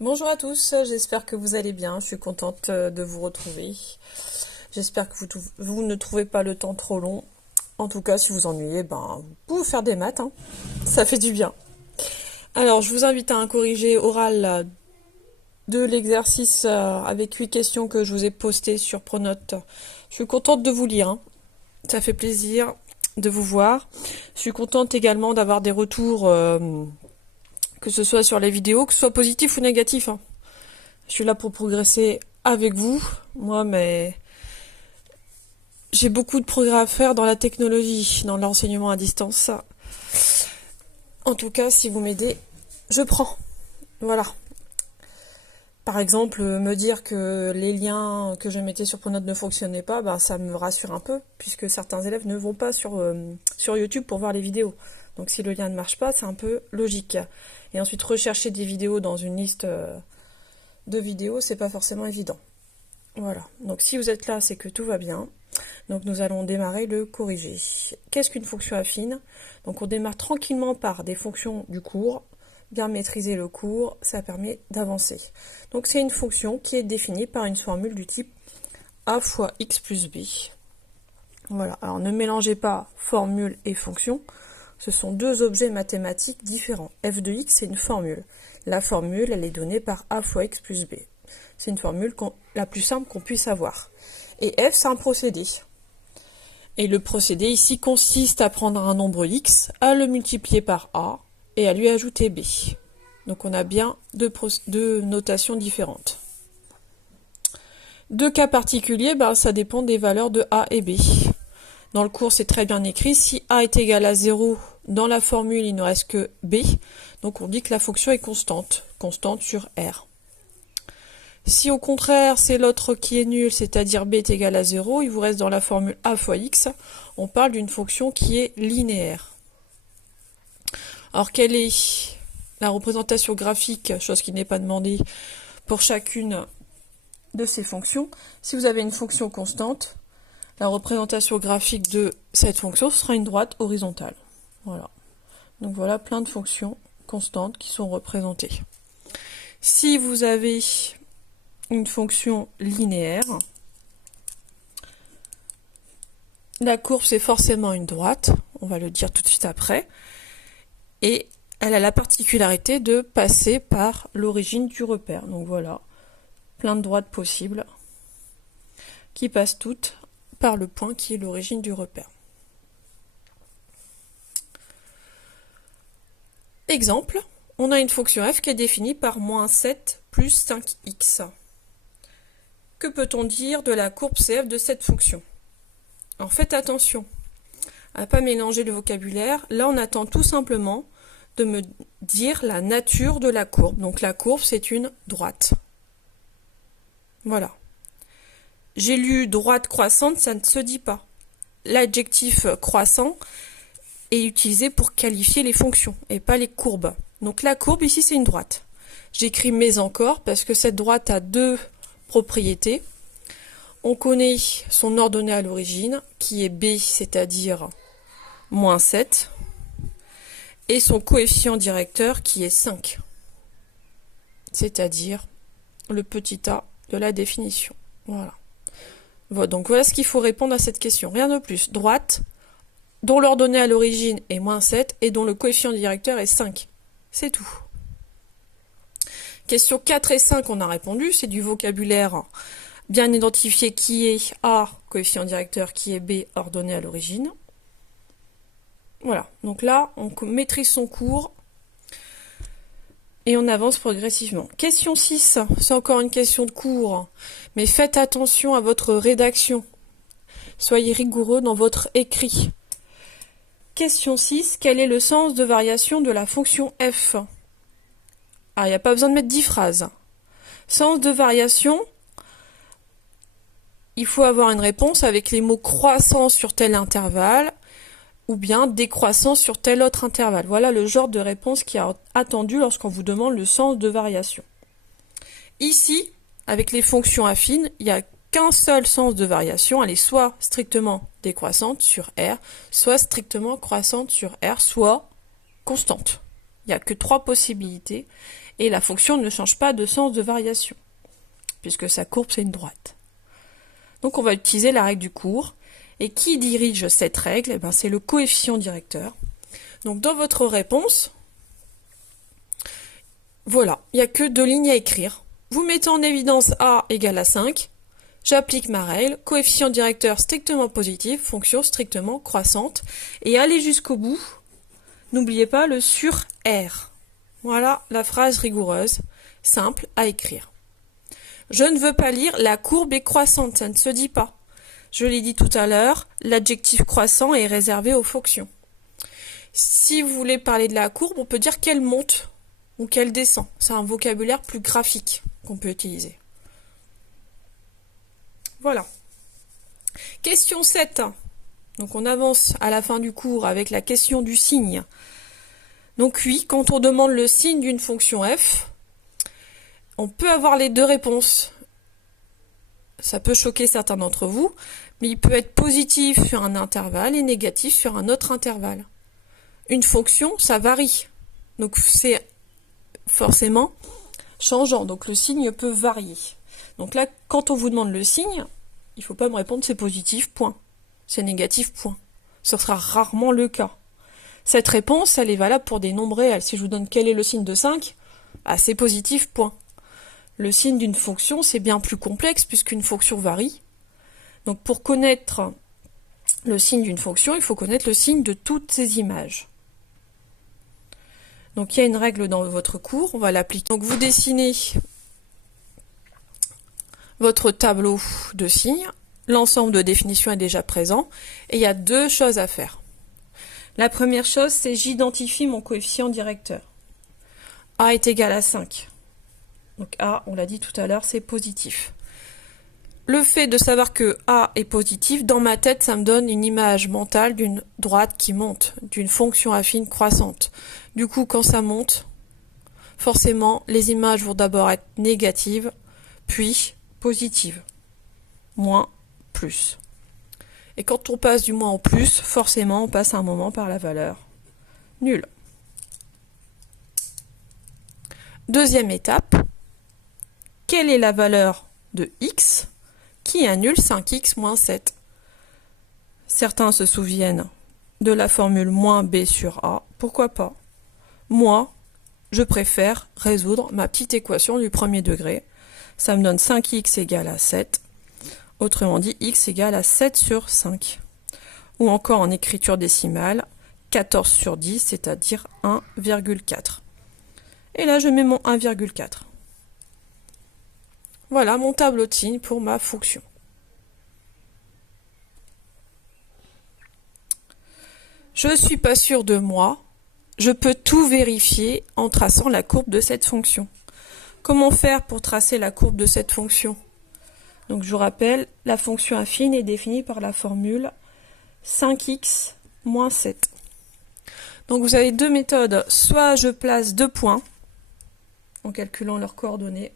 Bonjour à tous, j'espère que vous allez bien. Je suis contente de vous retrouver. J'espère que vous ne trouvez pas le temps trop long. En tout cas, si vous ennuyez, vous pouvez faire des maths, hein. Ça fait du bien. Alors, je vous invite à un corrigé oral de l'exercice avec 8 questions que je vous ai postées sur Pronote. Je suis contente de vous lire, hein. Ça fait plaisir de vous voir. Je suis contente également d'avoir des retours, que ce soit sur les vidéos, que ce soit positif ou négatif, hein. Je suis là pour progresser avec vous. Moi, mais j'ai beaucoup de progrès à faire dans la technologie, dans l'enseignement à distance. En tout cas, si vous m'aidez, je prends. Voilà. Par exemple, me dire que les liens que je mettais sur Pronote ne fonctionnaient pas, ça me rassure un peu, puisque certains élèves ne vont pas sur YouTube pour voir les vidéos. Donc si le lien ne marche pas, c'est un peu logique. Et ensuite, rechercher des vidéos dans une liste de vidéos, c'est pas forcément évident. Voilà. Donc si vous êtes là, c'est que tout va bien. Donc nous allons démarrer le corrigé. Qu'est-ce qu'une fonction affine? Donc on démarre tranquillement par des fonctions du cours. Bien maîtriser le cours, ça permet d'avancer. Donc c'est une fonction qui est définie par une formule du type a fois x plus b. Voilà. Alors ne mélangez pas formule et fonction. Ce sont deux objets mathématiques différents. F de x, c'est une formule. La formule, elle est donnée par a fois x plus b. C'est une formule la plus simple qu'on puisse avoir. Et f, c'est un procédé. Et le procédé ici consiste à prendre un nombre x, à le multiplier par a et à lui ajouter b. Donc on a bien deux notations différentes. Deux cas particuliers, ça dépend des valeurs de a et b. Dans le cours, c'est très bien écrit. Si a est égal à 0, dans la formule, il ne reste que b. Donc on dit que la fonction est constante sur R. Si au contraire, c'est l'autre qui est nul, c'est-à-dire b est égal à 0, il vous reste dans la formule a fois x, on parle d'une fonction qui est linéaire. Alors, quelle est la représentation graphique, chose qui n'est pas demandée, pour chacune de ces fonctions? Si vous avez une fonction constante, la représentation graphique de cette fonction sera une droite horizontale. Voilà. Donc voilà plein de fonctions constantes qui sont représentées. Si vous avez une fonction linéaire, la courbe c'est forcément une droite, on va le dire tout de suite après, et elle a la particularité de passer par l'origine du repère. Donc voilà, plein de droites possibles qui passent toutes par le point qui est l'origine du repère. Exemple, on a une fonction f qui est définie par moins 7 plus 5x. Que peut-on dire de la courbe CF de cette fonction? Alors faites attention à ne pas mélanger le vocabulaire. Là, on attend tout simplement de me dire la nature de la courbe. Donc la courbe, c'est une droite. Voilà. J'ai lu droite croissante, ça ne se dit pas. L'adjectif croissant est utilisé pour qualifier les fonctions et pas les courbes. Donc la courbe, ici, c'est une droite. J'écris mais encore parce que cette droite a deux propriétés. On connaît son ordonnée à l'origine, qui est b, c'est-à-dire moins 7, et son coefficient directeur, qui est 5, c'est-à-dire le petit a de la définition. Voilà. Donc voilà ce qu'il faut répondre à cette question. Rien de plus. Droite, dont l'ordonnée à l'origine est moins 7, et dont le coefficient directeur est 5. C'est tout. Questions 4 et 5, on a répondu. C'est du vocabulaire bien identifié qui est A, coefficient directeur, qui est B, ordonnée à l'origine. Voilà, donc là, on maîtrise son cours et on avance progressivement. Question 6, c'est encore une question de cours, mais faites attention à votre rédaction. Soyez rigoureux dans votre écrit. Question 6, quel est le sens de variation de la fonction f? Ah, il n'y a pas besoin de mettre 10 phrases. Sens de variation, il faut avoir une réponse avec les mots croissant sur tel intervalle ou bien décroissant sur tel autre intervalle. Voilà le genre de réponse qui est attendu lorsqu'on vous demande le sens de variation. Ici, avec les fonctions affines, il n'y a qu'un seul sens de variation. Elle est soit strictement décroissante sur R, soit strictement croissante sur R, soit constante. Il n'y a que 3 possibilités. et la fonction ne change pas de sens de variation, puisque sa courbe c'est une droite. Donc on va utiliser la règle du cours, et qui dirige cette règle? Eh ben, c'est le coefficient directeur. Donc dans votre réponse, voilà, il n'y a que 2 lignes à écrire. Vous mettez en évidence A égale à 5, j'applique ma règle, coefficient directeur strictement positif, fonction strictement croissante, et allez jusqu'au bout, n'oubliez pas le sur R. Voilà la phrase rigoureuse, simple à écrire. Je ne veux pas lire la courbe est croissante, ça ne se dit pas. Je l'ai dit tout à l'heure, l'adjectif croissant est réservé aux fonctions. Si vous voulez parler de la courbe, on peut dire qu'elle monte ou qu'elle descend. C'est un vocabulaire plus graphique qu'on peut utiliser. Voilà. Question 7. Donc on avance à la fin du cours avec la question du signe. Donc oui, quand on demande le signe d'une fonction f, on peut avoir les 2 réponses. Ça peut choquer certains d'entre vous, mais il peut être positif sur un intervalle et négatif sur un autre intervalle. Une fonction, ça varie. Donc c'est forcément changeant. Donc le signe peut varier. Donc là, quand on vous demande le signe, il ne faut pas me répondre c'est positif, point. C'est négatif, point. Ce sera rarement le cas. Cette réponse, elle est valable pour des nombres réels. Si je vous donne quel est le signe de 5, ah, c'est positif, point. Le signe d'une fonction, c'est bien plus complexe puisqu'une fonction varie. Donc pour connaître le signe d'une fonction, il faut connaître le signe de toutes ces images. Donc il y a une règle dans votre cours, on va l'appliquer. Donc vous dessinez votre tableau de signes, l'ensemble de définitions est déjà présent, et il y a 2 choses à faire. La première chose, c'est j'identifie mon coefficient directeur. A est égal à 5. Donc A, on l'a dit tout à l'heure, c'est positif. Le fait de savoir que A est positif, dans ma tête, ça me donne une image mentale d'une droite qui monte, d'une fonction affine croissante. Du coup, quand ça monte, forcément, les images vont d'abord être négatives, puis positives. Moins, plus. Et quand on passe du moins au plus, forcément, on passe à un moment par la valeur nulle. Deuxième étape, quelle est la valeur de x qui annule 5x moins 7? Certains se souviennent de la formule moins b sur a. Pourquoi pas? Moi, je préfère résoudre ma petite équation du premier degré. Ça me donne 5x égale à 7. Autrement dit, x égale à 7 sur 5. Ou encore en écriture décimale, 14 sur 10, c'est-à-dire 1,4. Et là, je mets mon 1,4. Voilà mon tableau de signes pour ma fonction. Je ne suis pas sûr de moi. Je peux tout vérifier en traçant la courbe de cette fonction. Comment faire pour tracer la courbe de cette fonction? Donc je vous rappelle, la fonction affine est définie par la formule 5x moins 7. Donc vous avez 2 méthodes. Soit je place 2 points en calculant leurs coordonnées,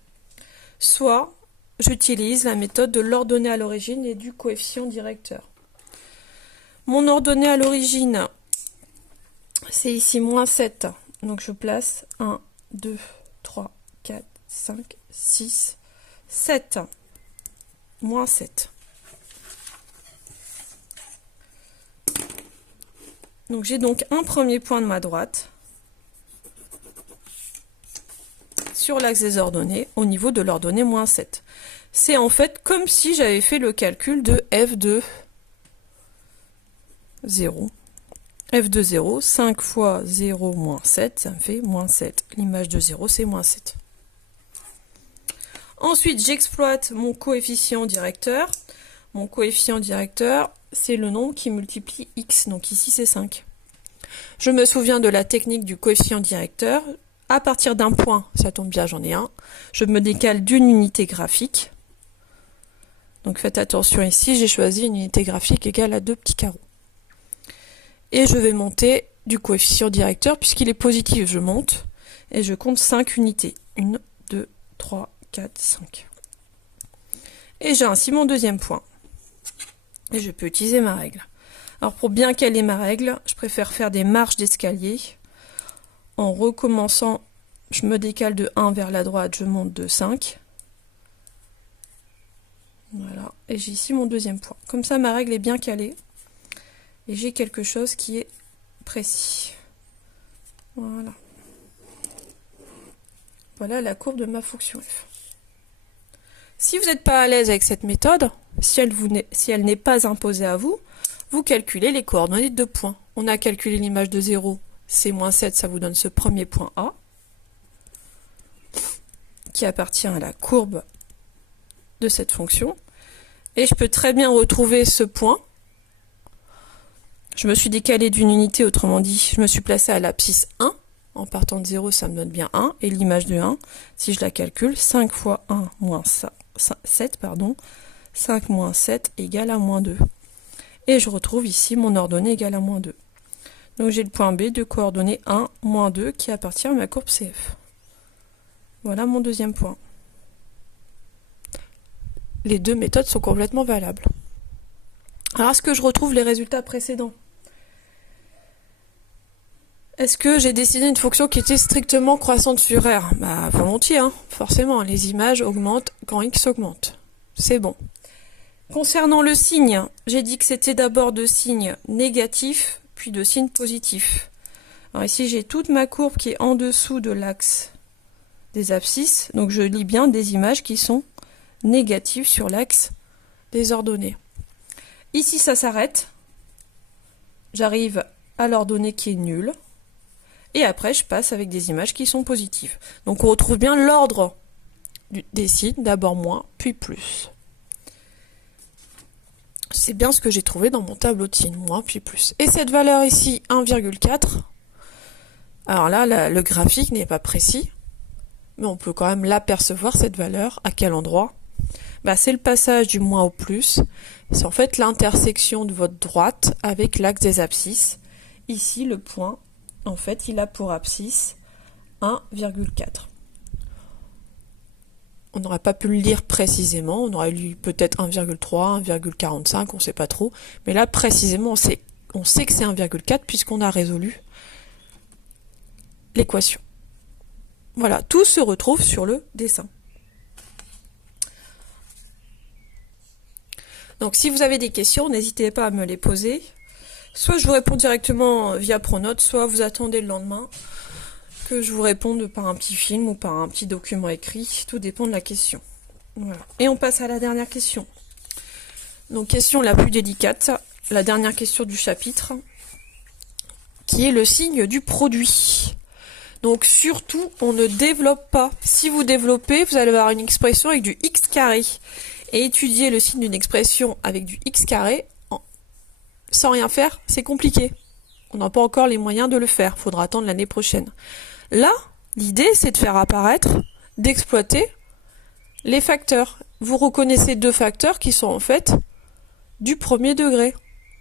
soit j'utilise la méthode de l'ordonnée à l'origine et du coefficient directeur. Mon ordonnée à l'origine, c'est ici moins 7. Donc je place 1, 2, 3, 4, 5, 6, 7. Moins 7. Donc j'ai donc un premier point de ma droite sur l'axe des ordonnées au niveau de l'ordonnée moins 7. C'est en fait comme si j'avais fait le calcul de f de 0. f de 0, 5 fois 0 moins 7, ça me fait moins 7. L'image de 0, c'est moins 7. Ensuite, j'exploite mon coefficient directeur. Mon coefficient directeur, c'est le nombre qui multiplie x. Donc ici, c'est 5. Je me souviens de la technique du coefficient directeur. À partir d'un point, ça tombe bien, j'en ai un. Je me décale d'une unité graphique. Donc faites attention ici, j'ai choisi une unité graphique égale à 2 petits carreaux. Et je vais monter du coefficient directeur, puisqu'il est positif, je monte. Et je compte 5 unités. 1, 2, 3, 4, 5. Et j'ai ainsi mon deuxième point. Et je peux utiliser ma règle. Alors pour bien caler ma règle, je préfère faire des marches d'escalier en recommençant je me décale de 1 vers la droite, je monte de 5. Voilà, et j'ai ici mon deuxième point. Comme ça, ma règle est bien calée. Et j'ai quelque chose qui est précis. Voilà. Voilà la courbe de ma fonction f. Si vous n'êtes pas à l'aise avec cette méthode, si elle n'est pas imposée à vous, vous calculez les coordonnées de 2 points. On a calculé l'image de 0, c'est moins 7, ça vous donne ce premier point A, qui appartient à la courbe de cette fonction. Et je peux très bien retrouver ce point. Je me suis décalé d'une unité, autrement dit, je me suis placé à l'abscisse 1. En partant de 0, ça me donne bien 1. Et l'image de 1, si je la calcule, 5 fois 1 moins 7, pardon, 5 moins 7 égale à moins 2. Et je retrouve ici mon ordonnée égale à moins 2. Donc j'ai le point B de coordonnées 1, moins 2 qui appartient à ma courbe CF. Voilà mon deuxième point. Les deux méthodes sont complètement valables. Alors est-ce que je retrouve les résultats précédents? Est-ce que j'ai dessiné une fonction qui était strictement croissante sur R? Bah volontiers, hein, forcément, les images augmentent quand X augmente. C'est bon. Concernant le signe, j'ai dit que c'était d'abord de signe négatif, puis de signe positif. Alors ici j'ai toute ma courbe qui est en dessous de l'axe des abscisses, donc je lis bien des images qui sont négatives sur l'axe des ordonnées. Ici ça s'arrête, j'arrive à l'ordonnée qui est nulle, et après je passe avec des images qui sont positives. Donc on retrouve bien l'ordre des signes, d'abord moins, puis plus. C'est bien ce que j'ai trouvé dans mon tableau de signes, moins, puis plus. Et cette valeur ici, 1,4, alors là, le graphique n'est pas précis, mais on peut quand même l'apercevoir, cette valeur. À quel endroit? Bah, c'est le passage du moins au plus. C'est en fait l'intersection de votre droite avec l'axe des abscisses. Ici, le point, en fait, il a pour abscisse 1,4. On n'aurait pas pu le lire précisément, on aurait lu peut-être 1,3, 1,45, on ne sait pas trop. Mais là, précisément, on sait que c'est 1,4 puisqu'on a résolu l'équation. Voilà, tout se retrouve sur le dessin. Donc si vous avez des questions, n'hésitez pas à me les poser. Soit je vous réponds directement via Pronote, soit vous attendez le lendemain que je vous réponde par un petit film ou par un petit document écrit. Tout dépend de la question. Voilà. Et on passe à la dernière question. Donc question la plus délicate, la dernière question du chapitre, qui est le signe du produit. Donc surtout, on ne développe pas. Si vous développez, vous allez avoir une expression avec du x carré. Et étudier le signe d'une expression avec du x carré, sans rien faire, c'est compliqué. On n'a pas encore les moyens de le faire. Il faudra attendre l'année prochaine. Là, l'idée, c'est de faire apparaître, d'exploiter les facteurs. Vous reconnaissez deux facteurs qui sont en fait du premier degré.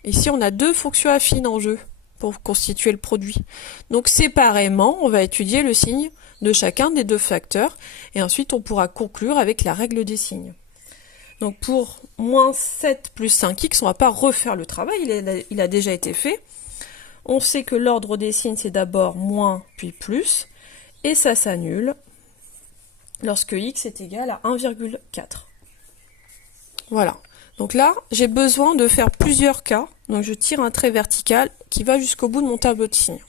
Ici, on a deux fonctions affines en jeu pour constituer le produit. Donc séparément, on va étudier le signe de chacun des deux facteurs et ensuite on pourra conclure avec la règle des signes. Donc pour moins 7 plus 5x, on ne va pas refaire le travail, il a déjà été fait. On sait que l'ordre des signes c'est d'abord moins puis plus et ça s'annule lorsque x est égal à 1,4. Voilà. Donc là, j'ai besoin de faire plusieurs cas. Donc je tire un trait vertical qui va jusqu'au bout de mon tableau de signes.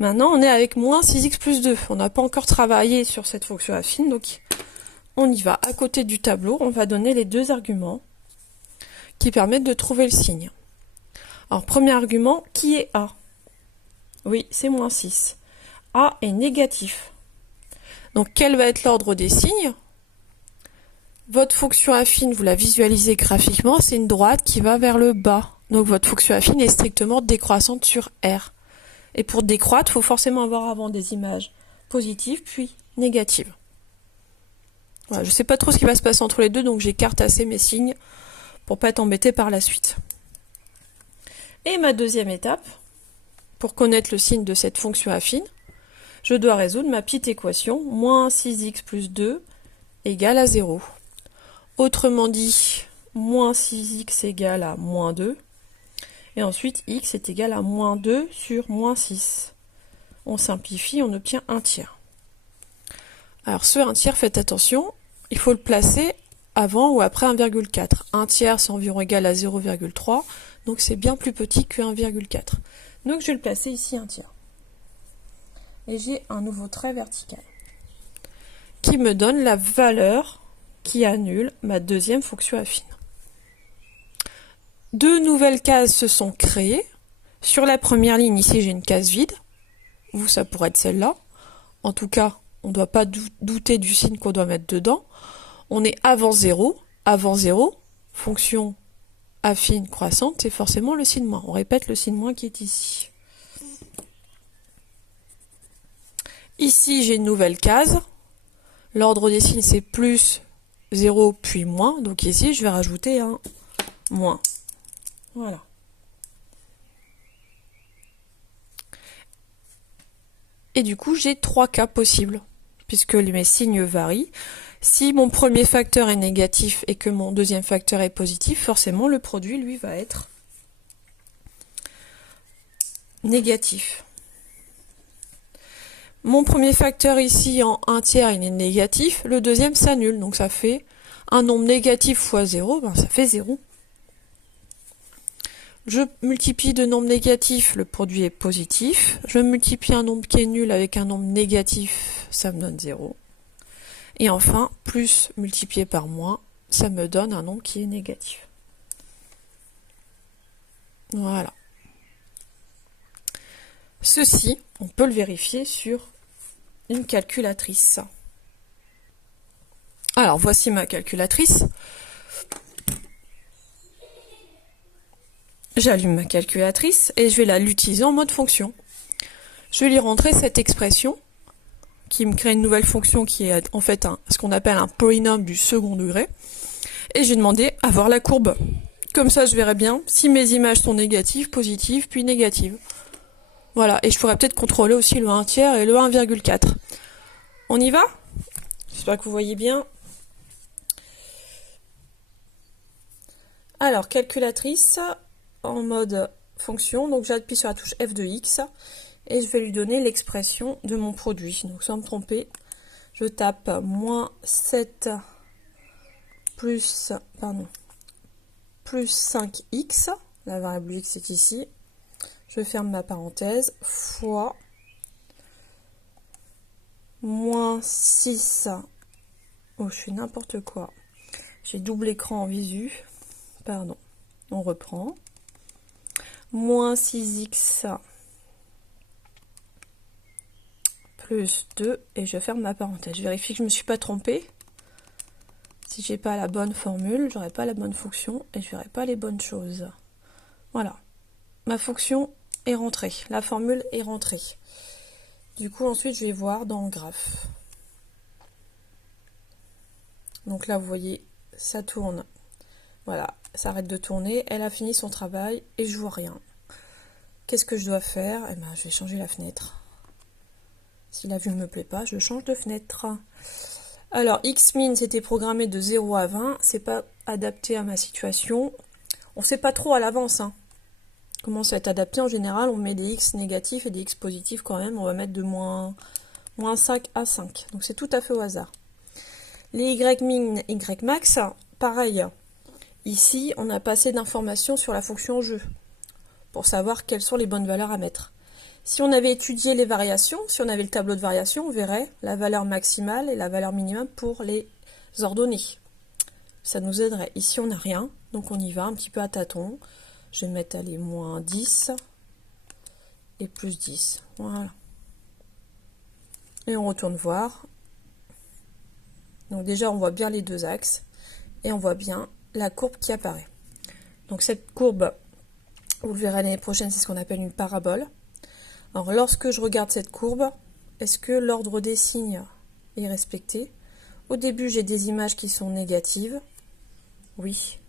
Maintenant, on est avec moins 6x plus 2. On n'a pas encore travaillé sur cette fonction affine, donc on y va. À côté du tableau, on va donner les deux arguments qui permettent de trouver le signe. Alors, premier argument, qui est A? Oui, c'est moins 6. A est négatif. Donc, quel va être l'ordre des signes? Votre fonction affine, vous la visualisez graphiquement, c'est une droite qui va vers le bas. Donc votre fonction affine est strictement décroissante sur R. Et pour décroître, il faut forcément avoir avant des images positives puis négatives. Voilà, je ne sais pas trop ce qui va se passer entre les deux, donc j'écarte assez mes signes pour ne pas être embêté par la suite. Et ma deuxième étape, pour connaître le signe de cette fonction affine, je dois résoudre ma petite équation, moins 6x plus 2 égale à 0. Autrement dit, moins 6x égale à moins 2. Et ensuite, x est égal à moins 2 sur moins 6. On simplifie, on obtient 1/3. Alors ce 1/3, faites attention, il faut le placer avant ou après 1,4. 1/3 c'est environ égal à 0,3, donc c'est bien plus petit que 1,4. Donc je vais le placer ici 1/3. Et j'ai un nouveau trait vertical qui me donne la valeur qui annule ma deuxième fonction affine. Deux nouvelles cases se sont créées. Sur la première ligne, ici j'ai une case vide. Vous, ça pourrait être celle-là. En tout cas, on ne doit pas douter du signe qu'on doit mettre dedans. On est avant 0. Avant 0, fonction affine croissante, c'est forcément le signe moins. On répète le signe moins qui est ici. Ici, j'ai une nouvelle case. L'ordre des signes, c'est plus 0 puis moins. Donc ici, je vais rajouter un moins. Voilà. Et du coup, j'ai 3 cas possibles, puisque mes signes varient. Si mon premier facteur est négatif et que mon deuxième facteur est positif, forcément, le produit, lui, va être négatif. Mon premier facteur ici, en 1/3, il est négatif. Le deuxième s'annule, donc ça fait un nombre négatif fois 0, ben ça fait 0. Je multiplie deux nombres négatifs, le produit est positif. Je multiplie un nombre qui est nul avec un nombre négatif, ça me donne 0. Et enfin, plus multiplié par moins, ça me donne un nombre qui est négatif. Voilà. Ceci, on peut le vérifier sur une calculatrice. Alors, voici ma calculatrice. J'allume ma calculatrice et je vais l'utiliser en mode fonction. Je vais lui rentrer cette expression qui me crée une nouvelle fonction qui est en fait ce qu'on appelle un polynôme du second degré. Et j'ai demandé à voir la courbe. Comme ça, je verrai bien si mes images sont négatives, positives, puis négatives. Voilà, et je pourrais peut-être contrôler aussi le 1/3 et le 1,4. On y va? J'espère que vous voyez bien. Alors, calculatrice en mode fonction, donc j'appuie sur la touche F de X et je vais lui donner l'expression de mon produit. Donc sans me tromper, je tape moins 7 plus 5x, la variable x est ici, je ferme ma parenthèse, fois moins 6, oh je fais n'importe quoi, j'ai double écran en visu, pardon, on reprend, moins 6x plus 2, et je ferme ma parenthèse. Je vérifie que je ne me suis pas trompée. Si j'ai pas la bonne formule, j'aurai pas la bonne fonction, et je verrai pas les bonnes choses. Voilà. Ma fonction est rentrée. La formule est rentrée. Du coup, ensuite, je vais voir dans le graphe. Donc là, vous voyez, ça tourne. Voilà, ça arrête de tourner. Elle a fini son travail et je vois rien. Qu'est-ce que je dois faire? Eh ben, je vais changer la fenêtre. Si la vue ne me plaît pas, je change de fenêtre. Alors, Xmin, c'était programmé de 0 à 20. C'est pas adapté à ma situation. On ne sait pas trop à l'avance. Comment ça va être adapté? En général, on met des X négatifs et des X positifs quand même. On va mettre de moins 5 à 5. Donc, c'est tout à fait au hasard. Les Ymin, Ymax, pareil. Ici, on a pas assez d'informations sur la fonction jeu pour savoir quelles sont les bonnes valeurs à mettre. Si on avait étudié les variations, si on avait le tableau de variation, on verrait la valeur maximale et la valeur minimum pour les ordonnées. Ça nous aiderait. Ici, on n'a rien, donc on y va un petit peu à tâtons. Je vais mettre les moins 10 et plus 10. Voilà. Et on retourne voir. Donc déjà, on voit bien les deux axes et on voit bien la courbe qui apparaît. Donc cette courbe, vous le verrez l'année prochaine, c'est ce qu'on appelle une parabole. Alors lorsque je regarde cette courbe, est-ce que l'ordre des signes est respecté? Au début, j'ai des images qui sont négatives. Oui.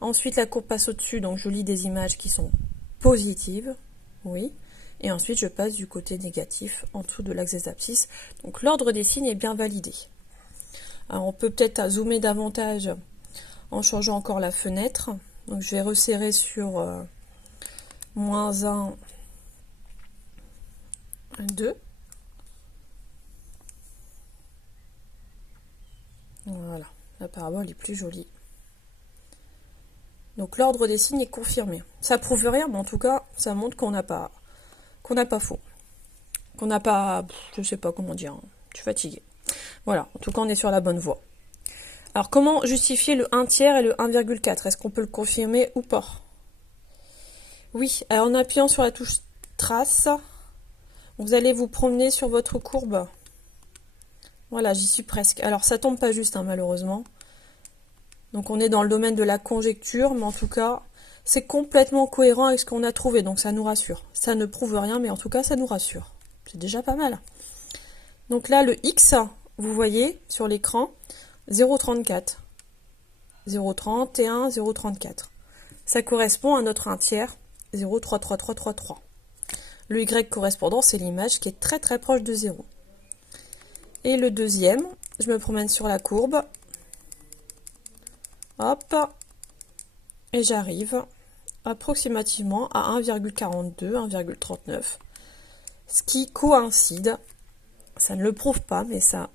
Ensuite, la courbe passe au-dessus, donc je lis des images qui sont positives. Oui. Et ensuite, je passe du côté négatif en dessous de l'axe des abscisses. Donc l'ordre des signes est bien validé. Alors on peut peut-être zoomer davantage en changeant encore la fenêtre. Donc je vais resserrer sur moins 1. Un 2. Voilà, la parabole est plus jolie. Donc l'ordre des signes est confirmé. Ça prouve rien, mais en tout cas, ça montre qu'on n'a pas faux. Qu'on n'a pas, je sais pas comment dire, hein. Je suis fatiguée. Voilà, en tout cas, on est sur la bonne voie. Alors, comment justifier le 1 tiers et le 1,4? Est-ce qu'on peut le confirmer ou pas? Oui, alors en appuyant sur la touche trace, vous allez vous promener sur votre courbe. Voilà, j'y suis presque. Alors, ça tombe pas juste, hein, malheureusement. Donc, on est dans le domaine de la conjecture, mais en tout cas, c'est complètement cohérent avec ce qu'on a trouvé, donc ça nous rassure. Ça ne prouve rien, mais en tout cas, ça nous rassure. C'est déjà pas mal. Donc là, le X, vous voyez sur l'écran, 0,34. 0,31, 0,34. Ça correspond à notre 1 tiers, 0,33333. Le Y correspondant, c'est l'image qui est très très proche de 0. Et le deuxième, je me promène sur la courbe. Hop. Et j'arrive approximativement à 1,42, 1,39. Ce qui coïncide, ça ne le prouve pas, mais ça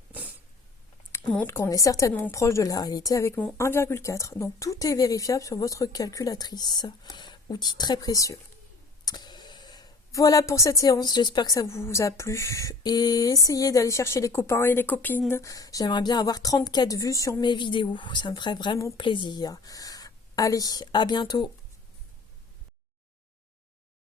montre qu'on est certainement proche de la réalité avec mon 1,4. Donc tout est vérifiable sur votre calculatrice. Outil très précieux. Voilà pour cette séance, j'espère que ça vous a plu. Et essayez d'aller chercher les copains et les copines. J'aimerais bien avoir 34 vues sur mes vidéos, ça me ferait vraiment plaisir. Allez, à bientôt.